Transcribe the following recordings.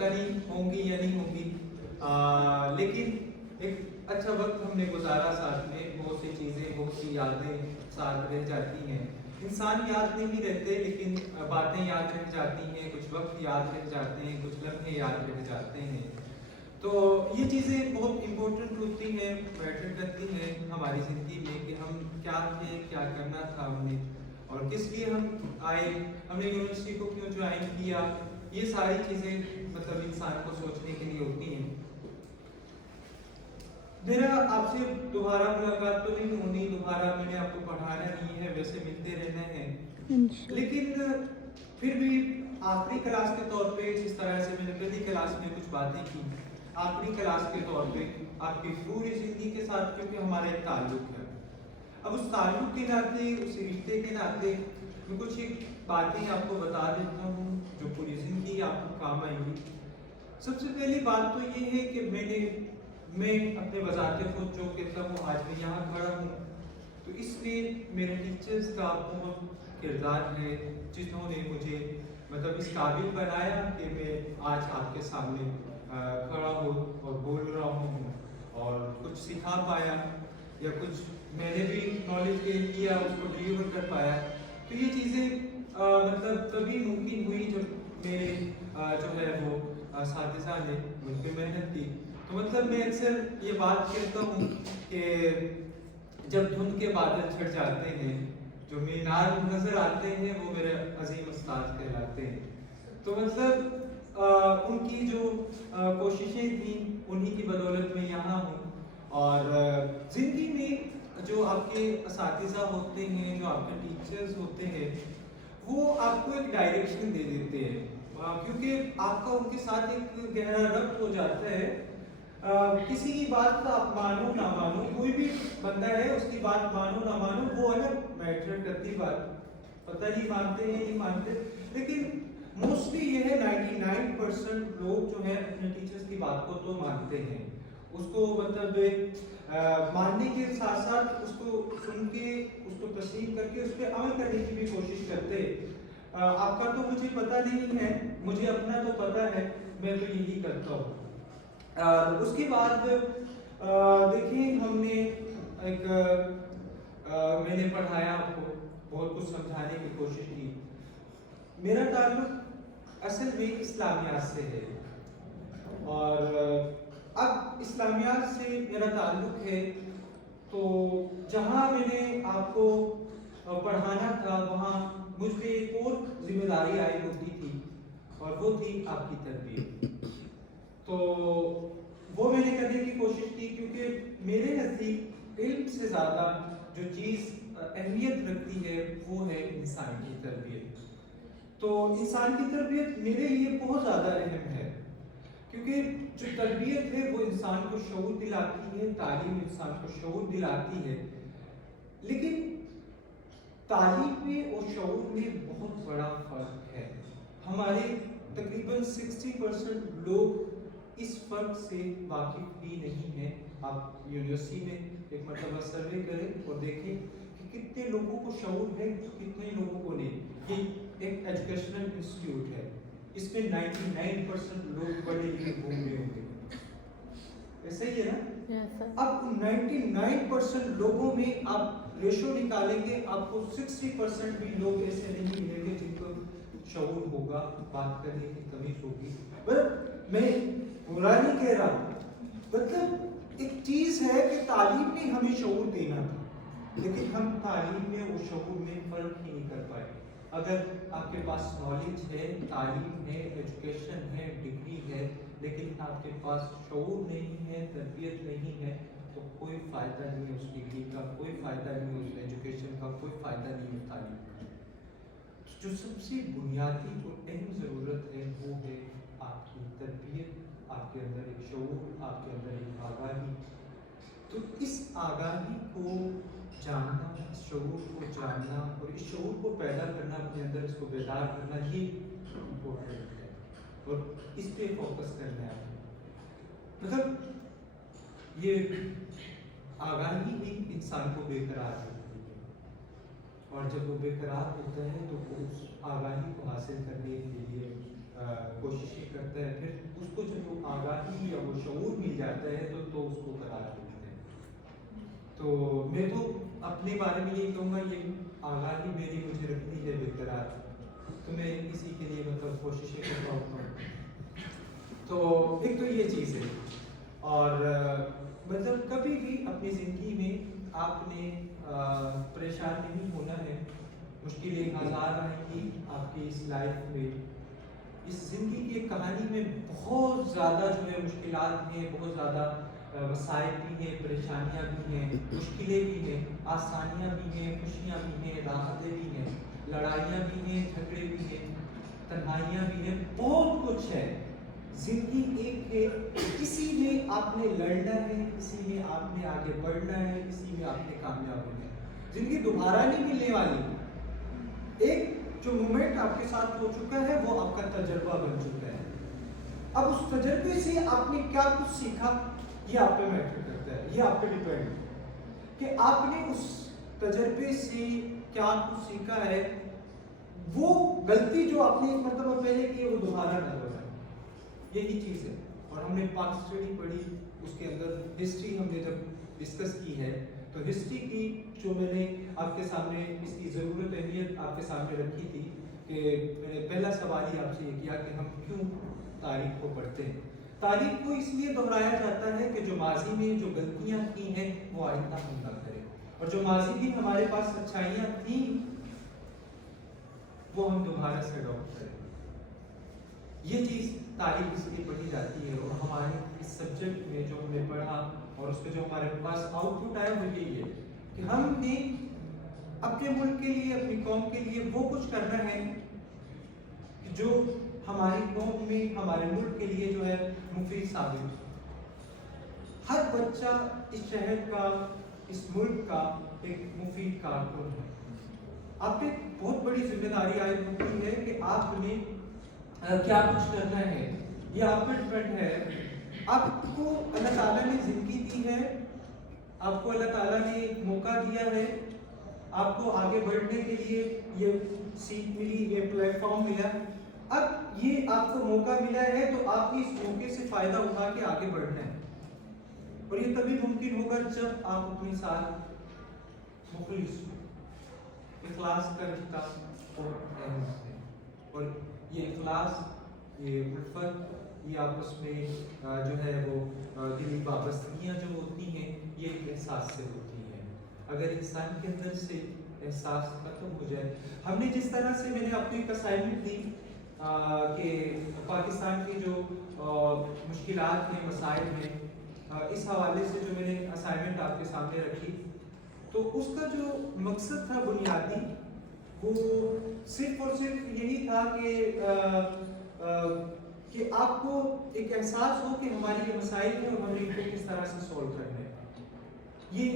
پتہ نہیں ہوں گی یا نہیں ہوں گی، لیکن ایک اچھا وقت ہم نے گزارا ساتھ میں، بہت سی چیزیں، بہت سی یادیں ساتھ رہ جاتی ہیں. انسان یاد نہیں رہتے لیکن باتیں یاد رہ جاتی ہیں، کچھ وقت یاد رہ جاتے ہیں، کچھ لمحے یاد رہ جاتے ہیں. تو یہ چیزیں بہت امپورٹنٹ ہوتی ہیں، میٹر کرتی ہیں ہماری زندگی میں کہ ہم کیا تھے، کیا کرنا تھا ہم نے، اور کس لیے ہم آئے، ہم نے یونیورسٹی کو کیوں جوائن کیا. یہ ساری چیزیں مطلب انسان کو سوچنے کے لیے ہوتی ہیں. میرا آپ سے دوبارہ ملاقات تو نہیں ہونی، دوبارہ میں نے آپ کو پڑھانا نہیں ہے، ویسے ملتے رہنا ہے، لیکن پھر بھی آخری کلاس کے طور پہ جس طرح سے میں نے پہلی کلاس میں کچھ باتیں کی، آخری کلاس کے طور پہ آپ کی پوری زندگی کے ساتھ کیونکہ ہمارا ایک تعلق ہے، اب اس تعلق کے ناطے، اس رشتے کے ناطے میں کچھ ایک باتیں آپ کو بتا دیتا ہوں جو پوری زندگی آپ کو کام آئیں گی. سب سے پہلی بات تو یہ ہے کہ میں اپنے بذات خود جو کہتا ہوں آج میں یہاں کھڑا ہوں تو اس میں میرے ٹیچرز کا بہت کردار ہے، جنہوں نے مجھے مطلب اس قابل بنایا کہ میں آج آپ کے سامنے کھڑا ہوں اور بول رہا ہوں اور کچھ سکھا پایا یا کچھ میں نے بھی نالج گین کیا، اس کو ڈیلیور کر پایا. تو یہ چیزیں مطلب تبھی ممکن ہوئی جب میرے جو ہے وہ اساتذہ نے مجھ پہ محنت کی. تو مطلب میں اکثر یہ بات کہتا ہوں کہ جب دھند کے بادل چھٹ جاتے ہیں، جو مینار نظر آتے ہیں وہ میرے عظیم استاد کہلاتے ہیں. تو مطلب ان کی جو کوششیں تھیں انہی کی بدولت میں یہاں ہوں. اور زندگی میں جو آپ کے اساتذہ ہوتے ہیں، جو آپ کے ٹیچرز ہوتے ہیں، وہ آپ کو ایک ڈائریکشن دے دیتے ہیں، کیونکہ آپ کا ان کے ساتھ ایک گہرا ربط ہو جاتا ہے. کسی کی بات کا آپ مانو نہ مانو، کوئی بھی بندہ ہے اس کی بات مانو نہ مانو وہ الگ میٹر کرتی بات، پتہ نہیں مانتے ہیں نہیں مانتے، لیکن موسٹلی یہ ہے 99% لوگ جو ہیں اپنے ٹیچرز کی بات کو تو مانتے ہیں، اس کو مطلب ماننے کے ساتھ ساتھ اس کو سن کے، اس کو تسلیم کر کے اس پہ عمل کرنے کی بھی کوشش کرتے. آپ کا تو مجھے پتہ نہیں ہے، مجھے اپنا تو پتہ ہے، میں تو یہی کرتا ہوں. اس کے بعد دیکھیں ہم نے ایک میں نے پڑھایا آپ کو، بہت کچھ سمجھانے کی کوشش کی. میرا تعلق اصل میں اسلامیات سے ہے، اور اب اسلامیات سے میرا تعلق ہے تو جہاں میں نے آپ کو پڑھانا تھا وہاں مجھ پہ ایک اور ذمہ داری عائد ہوتی تھی، اور وہ تھی آپ کی تربیت. تو وہ میں نے کرنے کی کوشش کی، کیونکہ میرے نزدیک علم سے زیادہ جو چیز اہمیت رکھتی ہے وہ ہے انسان کی تربیت. تو انسان کی تربیت میرے لیے بہت زیادہ اہم ہے، کیونکہ جو تربیت ہے وہ انسان کو شعور دلاتی ہے، تعلیم انسان کو شعور دلاتی ہے. لیکن تعلیم میں اور شعور میں بہت بڑا فرق ہے. ہمارے تقریباً 60% لوگ اس فرق سے واقف بھی نہیں ہیں. آپ یونیورسٹی میں ایک مرتبہ سروے کریں اور دیکھیں کہ کتنے لوگوں کو شعور ہے، کتنے لوگوں کو نہیں. یہ ایک ایجوکیشنل انسٹیٹیوٹ ہے، اس میں 99% لوگ پڑھے لکھے گھوم رہے ہوں گے، ایسا ہی ہے نا؟ اب 99% لوگوں میں آپ ریشو نکالیں گے، آپ کو 60% بھی لوگ ایسے نہیں ملیں گے جن کو شعور ہوگا، بات کرنے کی تمیز ہوگی. میں برا نہیں کہہ رہا، مطلب ایک چیز ہے کہ تعلیم نے ہمیں شعور دینا تھا، لیکن ہم تعلیم میں اور شعور میں فرق ہی نہیں کر پائے. اگر آپ کے پاس نالج ہے، تعلیم ہے، ایجوکیشن ہے، ڈگری ہے، لیکن آپ کے پاس شعور نہیں ہے، تربیت نہیں ہے، تو کوئی فائدہ نہیں ہے اس ڈگری کا، کوئی فائدہ نہیں ہے اس ایجوکیشن کا، کوئی فائدہ نہیں ہے تعلیم کا. جو سب سے بنیادی اور اہم ضرورت ہے وہ ہے آپ کی تربیت، آپ کے اندر ایک شعور، آپ کے اندر ایک آگاہی. تو اس آگاہی کو جاننا، اس شعور کو جاننا اور اس شعور کو پیدا کرنا اپنے اندر، اس کو بیدار کرنا، یہ امپورٹنٹ ہے اور اس پہ فوکس کرنا ہے. مطلب یہ آگاہی ہی انسان کو بے قرار رکھتی ہے، اور جب وہ بے قرار ہوتا ہے تو وہ اس آگاہی کو حاصل کرنے کے لیے کوششیں کرتا ہے، پھر اس کو جب وہ آگاہی یا وہ شعور مل جاتا ہے تو اس کو قرار دیتے ہیں۔ تو میں تو اپنے بارے میں یہی کہوں گا، یہ آگاہی میری مجھے رکھتی ہے برقرار، تو میں اسی کے لیے مطلب کوششیں کرتا ہوں۔ تو ایک تو یہ چیز ہے، اور مطلب کبھی بھی اپنی زندگی میں آپ نے پریشان نہیں ہونا ہے، مشکلیں ہزار آئیں گی آپ کی اس لائف میں، اس زندگی کی ایک کہانی میں بہت زیادہ جو ہے مشکلات ہیں، بہت زیادہ مسائل بھی ہیں، پریشانیاں بھی ہیں، مشکلیں بھی ہیں، آسانیاں بھی ہیں، خوشیاں بھی ہیں، راحتیں بھی ہیں، لڑائیاں بھی ہیں، جھگڑے بھی ہیں، تنہائیاں بھی ہیں، بہت کچھ ہے۔ زندگی ایک ہے، کسی میں آپ نے لڑنا ہے، کسی میں آپ نے آگے بڑھنا ہے، کسی میں آپ نے کامیاب ہونا ہے۔ زندگی دوبارہ نہیں ملنے والی، ایک جو مومنٹ آپ کے ساتھ ہو چکا ہے وہ آپ کا تجربہ بن چکا ہے۔ اب اس تجربے سے آپ نے کیا کچھ سیکھا، یہ آپ پہ میٹر کرتا ہے، یہ آپ پہ ڈیپینڈ ہے کہ آپ نے اس تجربے سے کیا کچھ سیکھا ہے، وہ غلطی جو آپ نے ایک مرتبہ پہلے کی ہے وہ دوبارہ نہ دہرائیں، یہی چیز ہے۔ اور ہم نے پاک اسٹڈی پڑھی، اس کے اندر ہسٹری ہم نے جب ڈسکس کی ہے، تو ہسٹری کی جو میں نے آپ کے سامنے اس کی ضرورت اہمیت آپ کے سامنے رکھی تھی، کہ میں نے پہلا سوال ہی آپ سے یہ کیا کہ ہم کیوں تاریخ کو پڑھتے ہیں۔ تاریخ کو اس لیے دہرایا جاتا ہے کہ جو ماضی میں جو غلطیاں کی ہیں وہ آئندہ ہم نہ کریں، اور جو ماضی میں ہمارے پاس اچھائیاں تھیں وہ ہم دوبارہ سے اڈاپٹ کریں۔ یہ چیز تاریخ اس لیے پڑھی جاتی ہے، اور ہمارے اس سبجیکٹ میں جو ہم نے پڑھا اور اس پہ جو ہمارے پاس آؤٹ پٹ آیا وہ یہی ہے کہ ہم نے اپنے ملک کے لیے، اپنی قوم کے لیے وہ کچھ کرنا ہے جو ہماری قوم میں، ہمارے ملک کے لیے جو ہے مفید ثابت ہو۔ ہر بچہ اس شہر کا، اس ملک کا ایک مفید کارکن ہے۔ آپ پہ بہت بڑی ذمہ داری عائد ہوتی ہے کہ آپ نے کیا کچھ کرنا ہے، یہ آپ پہ ڈیپینڈ ہے۔ آپ کو اللہ تعالیٰ نے زندگی دی ہے، آپ کو اللہ تعالیٰ نے ایک موقع دیا ہے، آپ کو آگے بڑھنے کے لیے یہ سیٹ ملی، یہ پلیٹ فارم ملا، اب یہ آپ کو موقع ملا ہے تو آپ نے اس موقع سے فائدہ اٹھا کے آگے بڑھنا ہے، اور یہ تبھی ممکن ہوگا جب آپ اپنے ساتھ مخلص ہو۔ اخلاص کا رشتہ بہت اہم ہے، اور یہ اخلاص، یہ الفت، یہ آپس میں جو ہے وہ دلی وابستگیاں جو ہوتی ہیں یہ ایک احساس سے ہوتی ہیں۔ اگر انسان کے اندر سے احساس ختم ہو جائے، ہم نے جس طرح سے، میں نے آپ کو ایک اسائنمنٹ دی کہ پاکستان کی جو مشکلات ہیں، مسائل ہیں، اس حوالے سے جو میں نے اسائنمنٹ آپ کے سامنے رکھی، تو اس کا جو مقصد تھا بنیادی، وہ صرف اور صرف یہی تھا کہ آپ کو ایک احساس ہو کہ ہماری یہ مسائل ہیں اور ہمیں ان کو کس طرح سے سولو کرنا ہے۔ یہ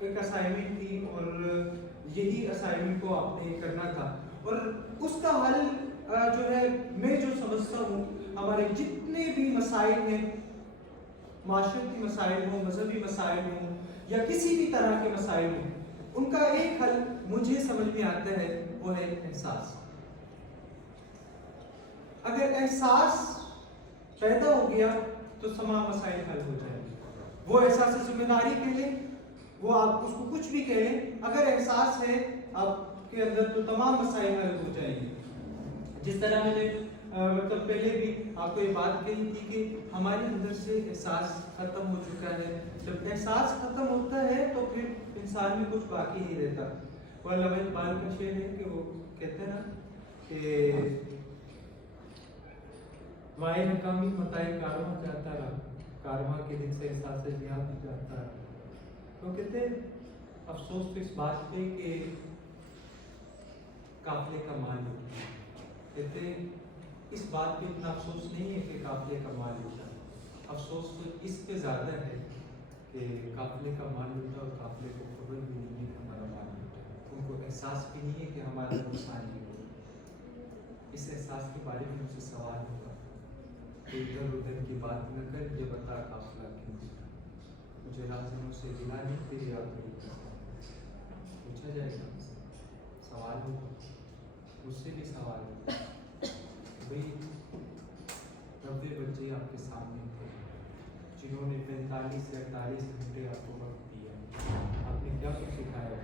ایک اسائنمنٹ تھی، اور یہی اسائنمنٹ کو آپ نے کرنا تھا، اور اس کا حل جو ہے میں جو سمجھتا ہوں، ہمارے جتنے بھی مسائل ہیں، معاشرتی مسائل ہوں، مذہبی مسائل ہوں، یا کسی بھی طرح کے مسائل ہوں، ان کا ایک حل مجھے سمجھ میں آتا ہے، وہ ہے احساس۔ اگر احساس پیدا ہو گیا تو تمام مسائل حل ہو جائیں گے۔ وہ احساس ذمہ داری کہہ لیں، وہ آپ اس کو کچھ بھی کہہ لیں، اگر احساس ہے آپ کے اندر تو تمام مسائل حل ہو جائیں گے۔ جس طرح میں نے مطلب پہلے بھی آپ کو یہ بات کہی تھی کہ ہمارے اندر سے احساس ختم ہو چکا ہے۔ جب احساس ختم ہوتا ہے تو پھر انسان میں کچھ باقی نہیں رہتا۔ وہ علامہ اقبال کا شعر ہے کہ وہ کہتے ہیں نا کہ مائے ناکامی متائے کارواں جاتا رہا، کارواں کے دن سے احساس جہاں بھی جاتا رہا۔ وہ کہتے ہیں افسوس تو اس بات پہ کہ قافلے کا مال ہوتا ہے۔ کہتے ہیں اس بات پہ اتنا افسوس نہیں ہے کہ قافلے کا مال ہوتا ہے، افسوس تو اس پہ زیادہ ہے کہ قافلے کا مال ہوتا ہے اور قافلے کو خبر بھی نہیں ہے کہ ہمارا مال ہوتا ہے، ان کو احساس بھی نہیں ہے کہ ہمارا نقصان نہیں ہوگا۔ اس احساس کے بارے میں مجھ سے سوال ہوگا کہ ادھر ادھر کی بات نہ کر، یہ بتا قافلہ کیوں چلا، مجھے رازنوں سے ملا نہیں تیرے آخری پوچھا جائے گا، سوال ہوگا، مجھ سے بھی سوال ہوگا، بھئی 90 बच्चे आपके सामने थे जिन्होंने 45 से 48 घंटे आपको वक्त दिया, आपने क्या कुछ सिखाया?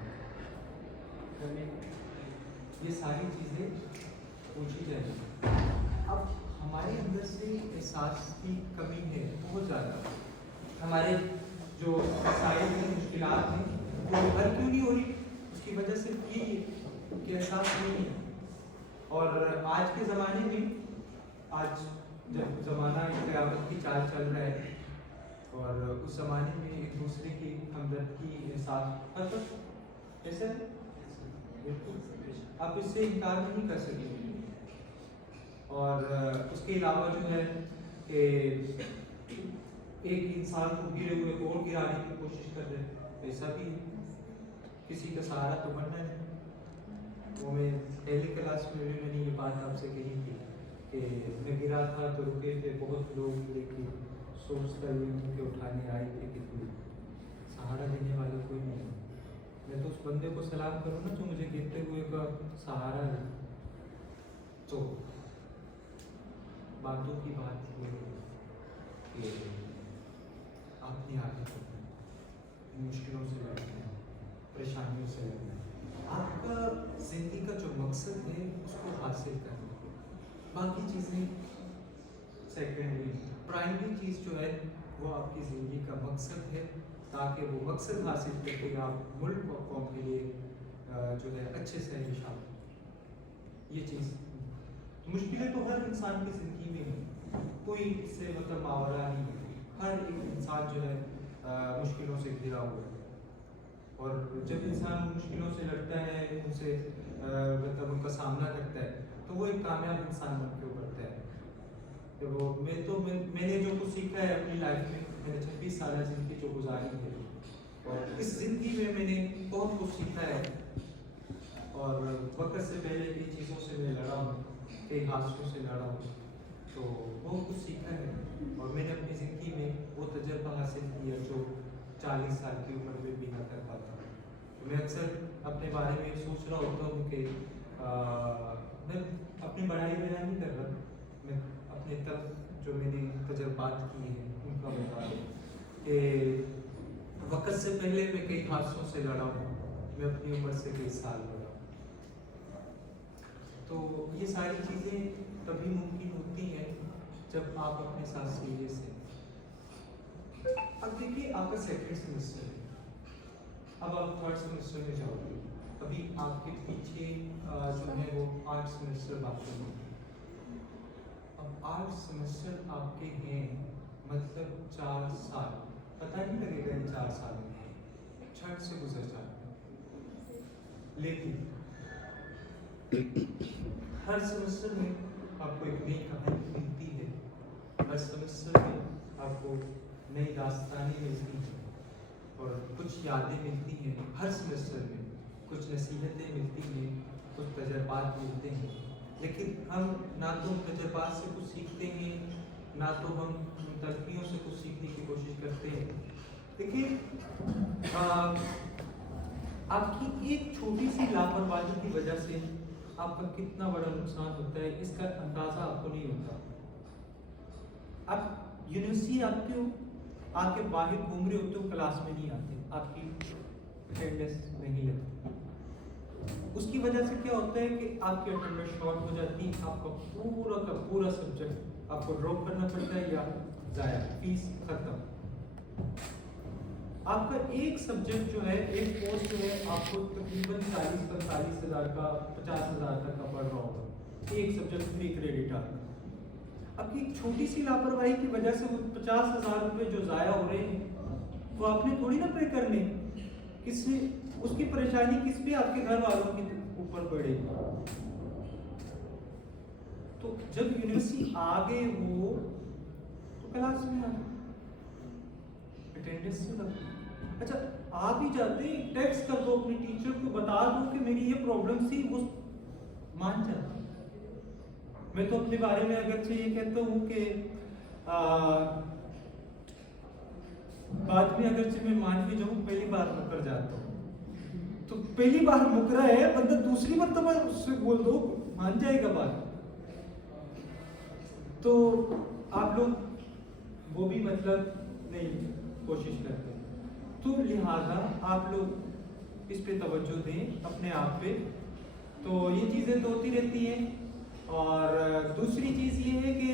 ये सारी चीज़ें पूछी जाएगी। अब हमारे अंदर से एहसास की कमी है बहुत ज़्यादा। हमारे जो मसाइल हैं, मुश्किलात हैं, वो हल क्यों नहीं हो रही? उसकी वजह सिर्फ ये कि एहसास नहीं है। और आज के ज़माने में, आज जब ज़माना क़यामत की चाल चल रहा है और उस ज़माने में एक दूसरे की हमदर्दी की एहसास ऐसा आप इससे इनकार नहीं कर सकेंगे। और उसके अलावा जो है कि एक इंसान को गिरे हुए को और गिराने की कोशिश कर रहे हैं, ऐसा भी किसी का सहारा तो बनना है। वो मैं पहली क्लास में मैंने ये बात आपसे कही थी कि मैं गिरा था तो रुके थे बहुत लोग, लेकिन सोचता ये मुझे उठाने आए थे कि कोई सहारा देने वाला कोई नहीं। मैं तो उस बंदे को सलाम करूँ ना जो मुझे गिरते हुए का सहारा है। तो बातों की बात ये कि अपनी आदत मुश्किलों से लड़ना है, परेशानियों से लड़ना है, आपका जिंदगी का जो मकसद है उसको हासिल करना है। बाकी चीज़ें सेकेंडरी, प्राइमरी चीज़ जो है वो आपकी ज़िंदगी का मकसद है, ताकि वो मकसद हासिल करके आप मुल्क और कौम के लिए जो है अच्छे से निशान। ये चीज़ मुश्किलें तो हर इंसान की ज़िंदगी में है, कोई इससे मतलब मावरा नहीं है। हर एक इंसान जो है मुश्किलों से घिरा हुआ है। और जब इंसान मुश्किलों से लड़ता है, उनसे मतलब उनका सामना करता है, तो वो एक कामयाब इंसान बन के उभरता है। तो वो मैंने जो कुछ सीखा है अपनी लाइफ में, मैंने 26 साल ज़िंदगी जो गुजारी है, और इस ज़िंदगी में मैंने बहुत कुछ सीखा है। और वक्त से पहले कई चीज़ों से मैं लड़ा हूँ, कई हादसों से लड़ा हूँ, तो बहुत कुछ सीखा है। और मैंने अपनी ज़िंदगी में वो तजर्बा हासिल किया जो 40 साल की उम्र में भी ना कर पाता। तो मैं अक्सर अपने बारे में सोच रहा होता हूँ कि मैं अपनी बड़ाई बयान नहीं कर रहा, मैं अपने तक जो मैंने तजर्बात किए हैं उनका बता रहा हूँ कि वक्त से पहले मैं कई हादसों से लड़ा हूँ, मैं अपनी उम्र से कई साल लड़ा। तो ये सारी चीज़ें तभी मुमकिन होती हैं जब आप अपने साथ सीरियस हैं। अब देखिए आपका सेकेंड सेमेस्टर है, अब आप थर्ड सेमेस्टर में जाओगे, अभी आपके पीछे जो है वो 8 सेमेस्टर बाकी हैं। अब 8 सेमेस्टर आपके हैं, मतलब 4 साल, पता नहीं लगेगा इन 4 साल में झट से गुजर जाते हैं। लेकिन हर सेमेस्टर में आपको एक नई कहानी मिलती है, हर सेमेस्टर में आपको नई दास्तानें मिलती हैं और कुछ यादें मिलती हैं। हर सेमेस्टर में कुछ नसीहतें मिलती हैं, कुछ तजर्बात मिलते हैं। लेकिन हम ना तो तजर्बात से कुछ सीखते हैं, ना तो हम तलखियों से कुछ सीखने की कोशिश करते हैं। देखिए आपकी एक छोटी सी लापरवाही की वजह से आपका कितना बड़ा नुकसान होता है, इसका अंदाज़ा आपको नहीं होता। आप यूनिवर्सिटी आते हो, आके बाहर घूम रहे होते हो, क्लास में नहीं आते, आपकी अटेंडेंस नहीं लगती। उसकी वजह से क्या होता है कि आपकी अटेंडेंस शॉर्ट हो जाती है, आपका पूरा का पूरा सब्जेक्ट आपको ड्रॉप करना पड़ता है या ज़ाया, फीस खत्म। आपका एक सब्जेक्ट जो है, एक कोर्स जो है, आपको तकरीबन 40-45 हज़ार का, 50 हज़ार तक का पड़ रहा होगा, एक सब्जेक्ट 3 क्रेडिट आता। आपकी एक छोटी सी लापरवाही की वजह से वो 50 हज़ार रुपये जो ज़ाया हो रहे हैं वो आपने थोड़ी ना पे करने, किससे उसकी परेशानी किस पे, आपके घर वालों के ऊपर पड़ेगी। तो जब यूनिवर्सिटी आ गए हो तो क्लास में आ, अटेंडेंस से लगती। अच्छा आ भी जाते, टेक्स्ट कर दो अपने टीचर को, बता दो कि मेरी ये प्रॉब्लम थी, वो मान जाते। मैं तो अपने बारे में अगरचे ये कहता हूँ कि बाद में अगरचे मैं मान भी जाऊँ, पहली बार मुकर जाता हूँ। तो पहली बार मुकरा है बंदा, दूसरी मर्तबा उससे बोल दो, मान जाएगा बात। तो मतलब नहीं कोशिश करते। तो लिहाजा आप लोग इस पे तवज्जो दें अपने आप पे। तो ये चीज़ें तो होती रहती हैं। और दूसरी चीज़ ये है कि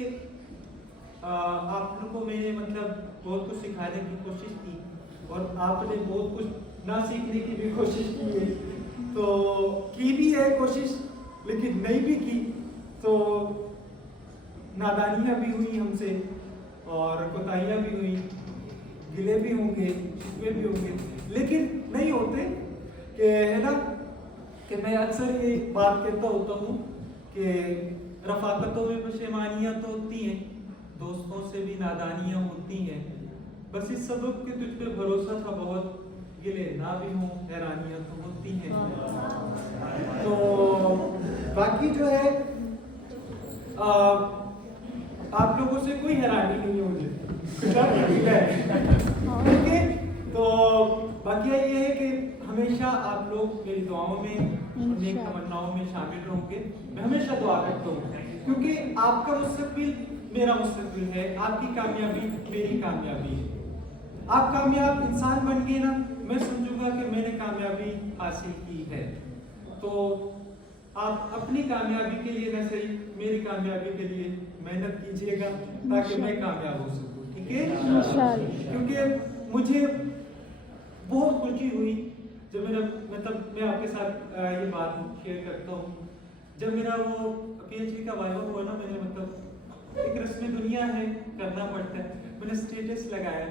आप लोगों को मैंने मतलब बहुत कुछ सिखाने की कोशिश की और आपने बहुत कुछ ना सीखने की भी कोशिश की है। तो की भी है कोशिश, लेकिन नहीं भी की तो नादानियाँ भी हुई हमसे और कोताहियाँ भी हुई, गिले भी होंगे, शिकवे भी होंगे, लेकिन नहीं होते कि है ना कि मैं अक्सर ये बात कहता होता हूँ कि रफ़ाकतों में पशेमानियाँ तो होती हैं, दोस्तों से भी नादानियाँ होती हैं, बस इस सबब के तुझ पे भरोसा था बहुत, गिले ना भी हों, हैरानियाँ तो होती हैं। तो बाकी जो है आप लोगों से कोई हैरानी नहीं है मुझे, ठीक है। तो बाकी ये है कि हमेशा आप लोग मेरी दुआओं में, नेक तमन्नाओं में शामिल रहोगे। मैं हमेशा दुआ करता हूँ क्योंकि आपका मुस्तकबिल मेरा मुस्तकबिल है, आपकी कामयाबी मेरी कामयाबी है। आप कामयाब इंसान बन गए ना, मैं समझूंगा कि मैंने कामयाबी हासिल की है। तो आप अपनी कामयाबी के लिए ना सही, मेरी कामयाबी के लिए मेहनत कीजिएगा ताकि मैं कामयाब हो सकूं, ठीक है। क्योंकि मुझे बहुत खुशी हुई जब मेरा मतलब मैं आपके साथ ये बात शेयर करता हूँ, जब मेरा वो PhD का वाइवा हुआ ना, मैंने मतलब एक रस्म दुनिया है, करना पड़ता है, मैंने स्टेटस लगाया।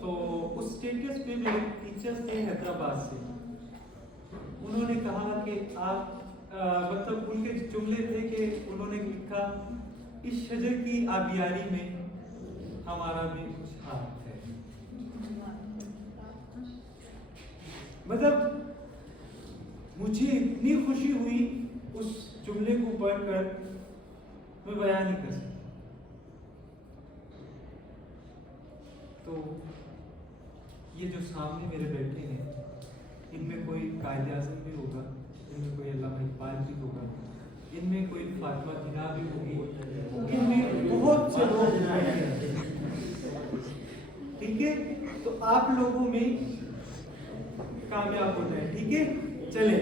तो उस स्टेटस पे मेरे टीचर्स थे हैदराबाद से, उन्होंने कहा कि आप मतलब उनके जुमले थे कि उन्होंने लिखा, इस शजर की आबियारी में हमारा भी कुछ हाथ है। मतलब मुझे इतनी खुशी हुई उस जुमले को पढ़कर, मैं बयान नहीं कर सकता। तो ये जो सामने मेरे बैठे हैं, इनमें कोई कायदे आज़म भी होगा, इनमें कोई अल्लामा इकबाल भी होगा, इनमें कोई फातिमा जिन्ना भी होगी, इनमें बहुत से लोग हैं, ठीक है। तो आप लोगों में कामयाब हो जाए, ठीक है। चले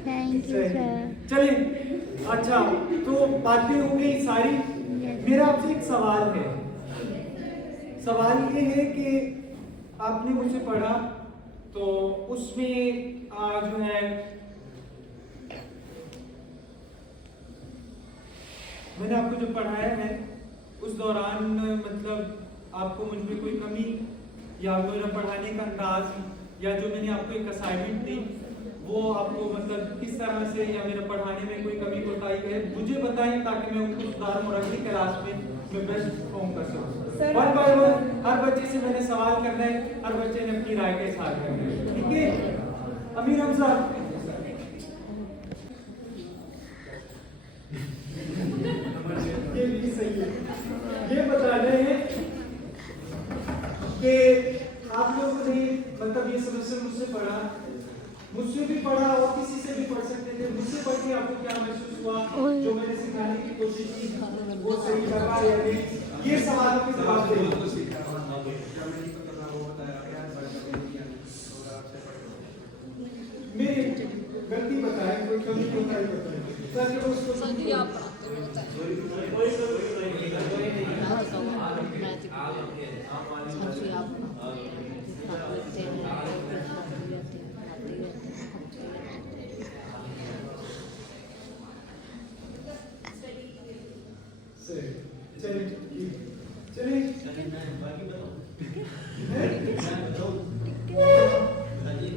थैंक यू सर। चले, अच्छा तो बातें हो गई सारी। मेरा आपसे एक सवाल है। सवाल ये है कि आपने मुझसे पढ़ा तो उसमें जो है मैंने आपको जो पढ़ाया है उस दौरान मतलब आपको मुझ में कोई कमी या मेरा पढ़ाने का अंदाज या जो मैंने आपको एक असाइनमेंट दी वो आपको मतलब किस तरह से या मेरे पढ़ाने में कोई कमी कोताही है मुझे बताएं ताकि मैं उनको सुधारूं और अगली क्लास में मैं बेस्ट परफॉर्म कर सकूं। वन बाय वन हर बच्चे से मैंने सवाल करना है, हर बच्चे ने अपनी राय का इज़हार करना है, ठीक है। अमीर हमजा ये भी सही है। ये बता रहे हैं कि आप लोगों ने मतलब ये समस्या मुझसे पढ़ा, मुझसे भी पढ़ा और किसी से भी पढ़ सकते थे। मुझसे पढ़ के आपको क्या महसूस हुआ, जो मैंने सिखाने की कोशिश की वो सही लगा या नहीं, ये सवालों के जवाब दें। मेरी गलती बताएं, कोई कमी कोताही बताएं ताकि मैं उसको सही आप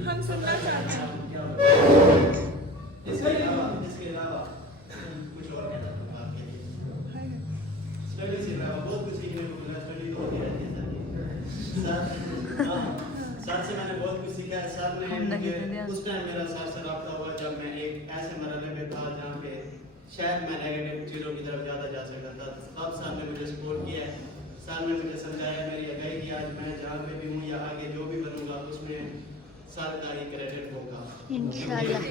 हम सुनना चाहते हैं। इसके अलावा कुछ और स्टडी से अलावा बहुत कुछ सीखने को मिला। स्टडी तो होती रहती है सर से मैंने बहुत कुछ सीखा है। सर ने मुझे उस टाइम मेरा सर से रब्ता हुआ जब मैं एक ऐसे मरहले में था जहाँ पे शायद मैं नेगेटिव चीज़ों की तरफ ज़्यादा जा सकता था। तब सर ने मुझे सपोर्ट किया है। सर ने मुझे समझाया, मेरी अगुवाई की आज मैं जहाँ पे भी हूँ या आगे जो भी बनूंगा उसमें सर का ही क्रेडिट होगा इंशाल्लाह।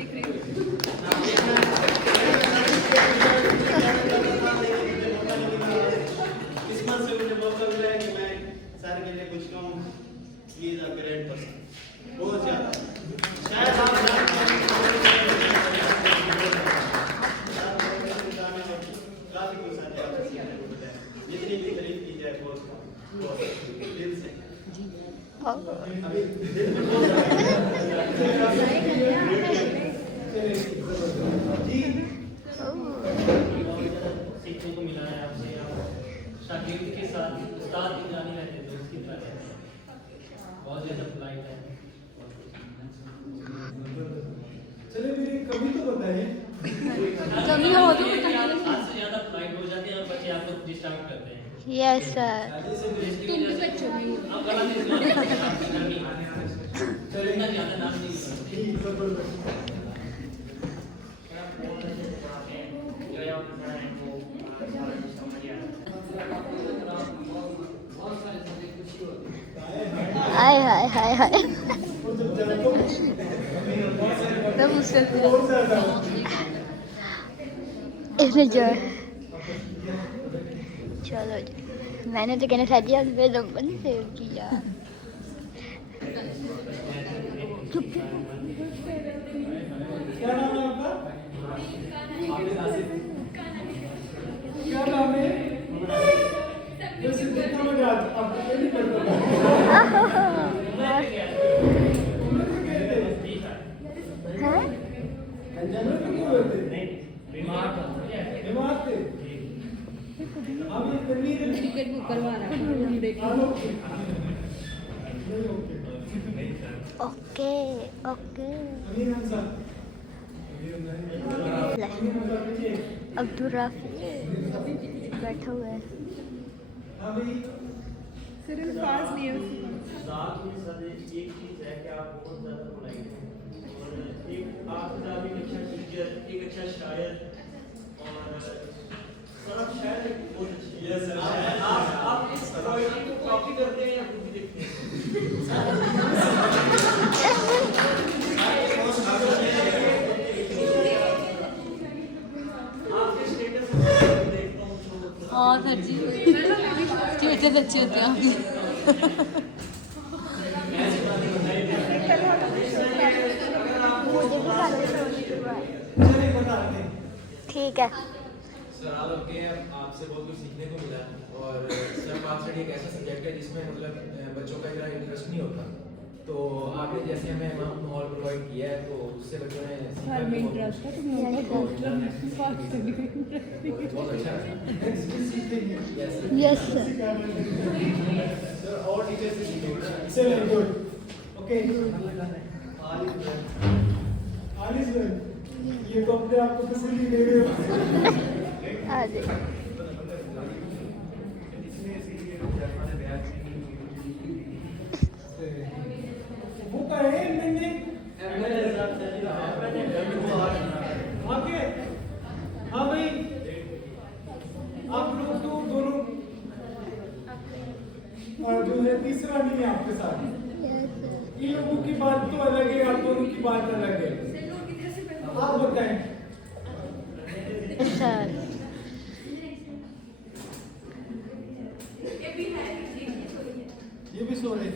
सीखने को मिला है आपसे, आप शागिर्द के साथ उस्ताद की जानी रहते हैं, दोस्त की तरह रहते हैं, बहुत ज़्यादा पोलाइट है। चलिए मेरी कमी तो बताइए। कमी हो तो आज से ज़्यादा पोलाइट हो जाते हैं और बच्चे आपको डिस्टर्ब करते हैं। Yes sir. आप गलत इस्तेमाल करते हैं, आपकी नमी इतना ज़्यादा नाम नहीं करते। हाय हाय हाय हाय तो मुझसे इसने जो चलो जी मैंने तो कहना चाहती हूँ मेरे नंबर नहीं सेव किया। चुप क्या नाम है आपका? क्या नाम है? वैसे देखा मैं आज आपको नहीं पता। हैं? बीमार थे। अब ये टिकट बुक करवा रहा है। ओके ओके अब्दुल राफी बैठा हुआ है। साथ में सर एक चीज़ है कि आप बहुत ज़्यादा पोलाइट हैं और एक आप एक अच्छा टीचर, एक अच्छा शायर और सर आप शायर बहुत अच्छी है सर। आप इस पोइट्री को कॉपी करते हैं या खुद भी देखते हैं? आपके स्टेटस देखता हूँ हाँ सर जी स्टेटस अच्छे होते हैं आपके। ठीक है सर आप लोग के आपसे बहुत कुछ सीखने को मिला और स्टेप मार्क्स एक ऐसा सब्जेक्ट है जिसमें मतलब बच्चों का इतना इंटरेस्ट नहीं होता, तो आपने जैसे हमें माहौल प्रोवाइड किया है तो उससे बच्चों ने सीखा भी बहुत अच्छा है। Yes sir. सर और टीचर से सीखेंगे। चलिए गुड ओके ये तो अपने आप को तसल्ली दे रहे हो। आ जाए वो कहे मैंने आगे हाँ भाई आप लोग तो दोनों जो है तीसरा नहीं है आपके साथ। इन लोगों की बात तो अलग है, आप दोनों की बात अलग है। आप बताएं सर। ये भी सो रहे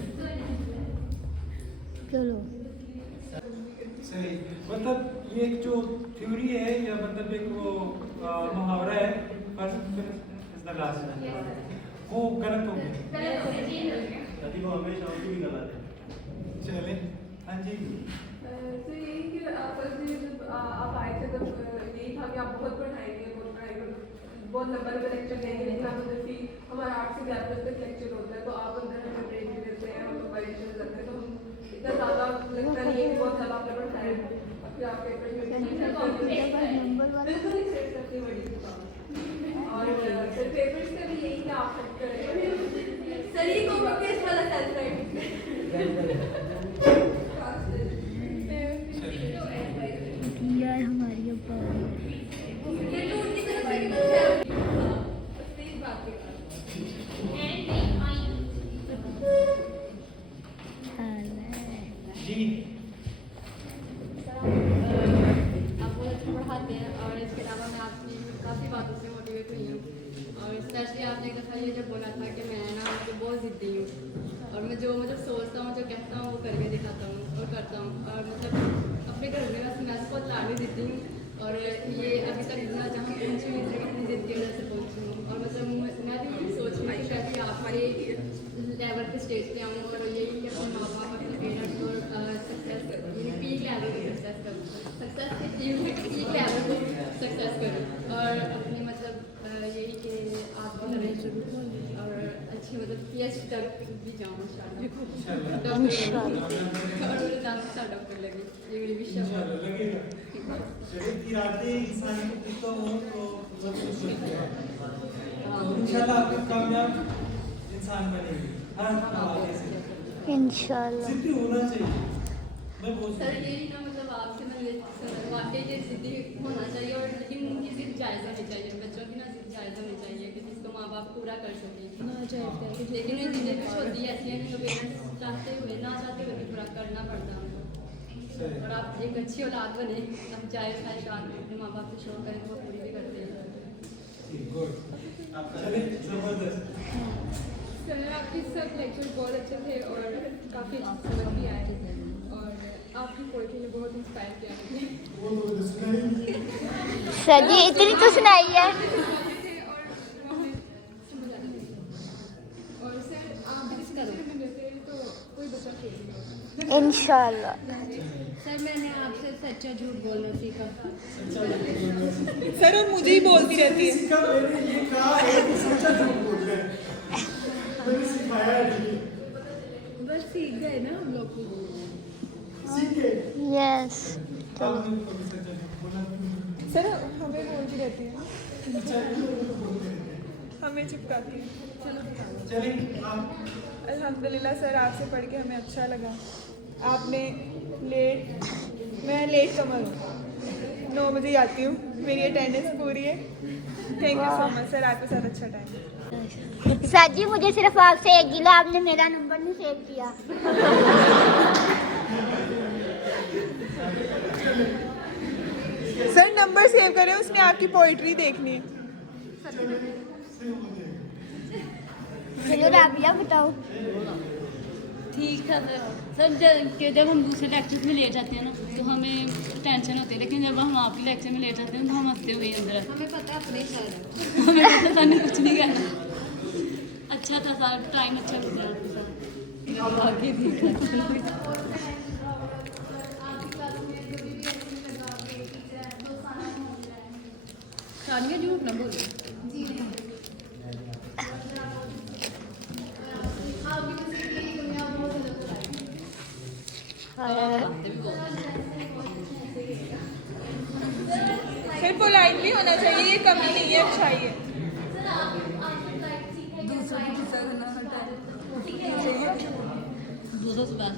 चलो सही। मतलब ये एक जो थ्योरी है या मतलब एक वो मुहावरा है लास्ट वो गलत हो गया। तभी वो हमेशा उसकी भी गलत है। चले हाँ जी तो यही कि जब आप आए थे तब यही था कि आप बहुत पढ़ाएंगे बहुत लंबा लंबा लेक्चर देंगे, लेकिन आप मतलब कि हमारा 8 से 11 तक लेक्चर होता है तो आप अंदर हमें ब्रेक भी देते हैं, हम लोग परीक्षा करते हैं तो हम इतना ज़्यादा लगता नहीं है कि बहुत ज़्यादा आपने पढ़ाया फिर आप पेपर में बिल्कुल नहीं सेट करती बड़ी और सर पेपर्स का भी यही कि आप सेट करें सर ये को केस वाला सेल्फ राइट यार हमारी जी आप बहुत अच्छा पढ़ाते हैं और इसके अलावा मैं आपकी काफ़ी बातों से मोटिवेट हुई हूँ और स्पेशली आपने एक दफ़ा ये जब बोला था कि मैं ना आपको बहुत ज़िद्दी हूँ और मैं जो मतलब सोचता हूँ जो कहता हूँ वो करके दिखाता हूँ और करता हूँ और मतलब अपने घर में मैं बहुत लाडली ज़िद्दी हूँ और ये अभी तक इतना जहाँ पहुँची हूँ सिर्फ अपनी ज़िद की वजह से पहुँची हूँ और मतलब मैं भी सोच रही थी कि आपके लेवल पे स्टेज पे आऊँ और यही कि अपने माँ बाप अपने पेरेंट्स को सक्सेस करूँ, यानी पीक लेवल पे सक्सेस करूँ, सक्सेस के पीक लेवल पे सक्सेस करूँ और अपनी मतलब यही कि आपकी तरह शुरू और अच्छी मतलब PhD तक भी जाऊँ इंशाल्लाह और मेरे नाम से डॉक्टर लगी, ये मेरी विश है। इंशाल्लाह आप एक कामयाब इंसान बनेंगे हर हवाले से। इंशाल्लाह। जिद्दी होना चाहिए। मैं बहुत सर यही ना मतलब आपसे मैं वाकई ये जिद्दी होना चाहिए और लेकिन उनकी जिद जायज़ होनी चाहिए, बच्चों की ना जिद जायज़ होनी चाहिए कि जिसको माँ बाप पूरा कर सकें। लेकिन ये जिद्दें कुछ होती है ऐसी हैं कि पेरेंट्स चाहते हुए ना चाहते हुए भी पूरा करना पड़ता है उनको। और आप एक अच्छी औलाद बने, आप जायज़ ख्वाहिशात अपने माँ बाप से शो करें तो वो पूरी भी करते हैं। गुड। चलिए जबरदस्त। सर आपके सब लेक्चर बहुत अच्छे थे और काफ़ी समझ भी आए और आपकी पोइट्री ने बहुत इंस्पायर किया मुझे। सर जी इतनी तो सुनाई है। और सर आप भी किसी में देते हैं तो कोई बच्चा खेलेगा। इंशाल्लाह। सर मैंने आपसे सच्चा झूठ बोलना सीखा। सर वो मुझे ही बोलती रहती है। इसका मैंने ये कहा है कि सच्चा झूठ बोल रहे हैं। मैंने सिखाया नहीं। बस सीख गए ना हम लोग कुछ। सीखे। यस। आपने कभी सच्चा झूठ बोला नहीं? सर हमें बोलती रहती है, हमें चिपकाती है। चलिए आप अल्हम्दुलिल्लाह सर आपसे पढ़ के हमें अच्छा लगा। आपने मैं लेट कमर हूँ, 9 बजे आती हूँ, मेरी अटेंडेंस पूरी है। Thank you so much sir, आपके साथ अच्छा टाइम। सर जी मुझे सिर्फ आपसे एक गिला, आपने मेरा नंबर नहीं सेव किया। सर नंबर सेव करें, उसने आपकी पोइट्री देखनी है। चलो राबिया बताओ। ठीक था सर जब हम दूसरे लेक्चर में लेट जाते हैं ना तो हमें टेंशन होती है, लेकिन जब हम आपके लेक्चर में लेट जाते हैं तो हम हंसते हुए अंदर हमें पता अपने ही सारा। हमें पता था नहीं, कुछ नहीं कहना। अच्छा था सर, टाइम अच्छा गुजरा आपके साथ। आगे भी सानिया झूठ ना बोलो। सर पोलाइटली होना चाहिए, ये कमी नहीं है, अच्छाई है। दूसरों से बात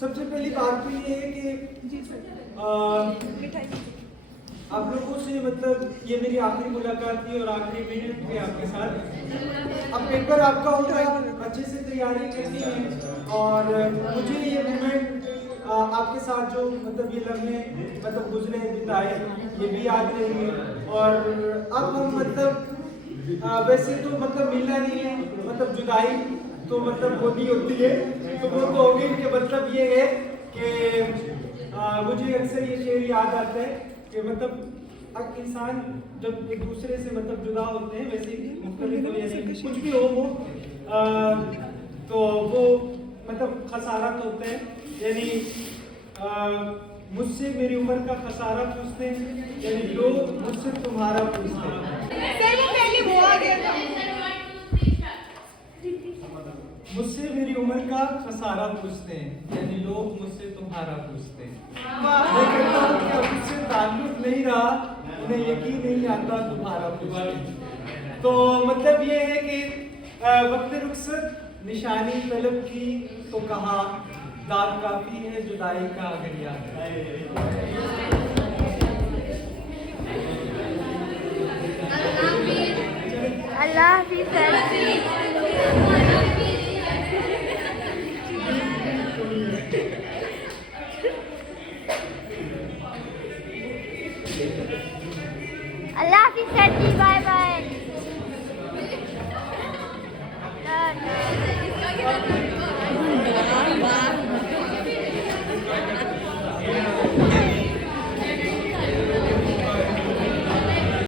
सबसे पहली बात तो ये है कि आप लोगों से मतलब ये मेरी आखिरी मुलाकात थी और आखिरी मिनट थे आपके साथ। अब पेपर आपका होगा, अच्छे से तैयारी करनी है और मुझे ये मोमेंट आपके साथ जो मतलब ये लम्हे मतलब गुजरे बिताए ये भी याद रहेंगे। और अब हम मतलब वैसे तो मतलब मिलना नहीं है, मतलब जुदाई तो मतलब होनी होती है, तो वो तो होगी कि मतलब ये है कि मुझे अक्सर ये शेर याद आता है कि मतलब इंसान जब एक दूसरे से मतलब जुदा होते हैं, वैसे मुख्तलिफ कुछ भी हो वो तो वो मतलब खसारा तो होता है। यानी मुझसे मेरी उम्र का खसारा पूछते हैं, यानी लोग मुझसे तुम्हारा पूछते हैं। मुझसे मेरी उम्र का खसारा पूछते हैं, यानी लोग मुझसे तुम्हारा पूछते हैं। मैं कहता हूँ कि अब मुझसे ताल्लुक नहीं रहा उन्हें यकीन नहीं आता दोबारा पूछने। तो मतलब ये है कि वक्त रुखसत निशानी तलब की तो कहा दाद काफी है जुदाई का अगर याद अल्लाह हाफिज़ सर।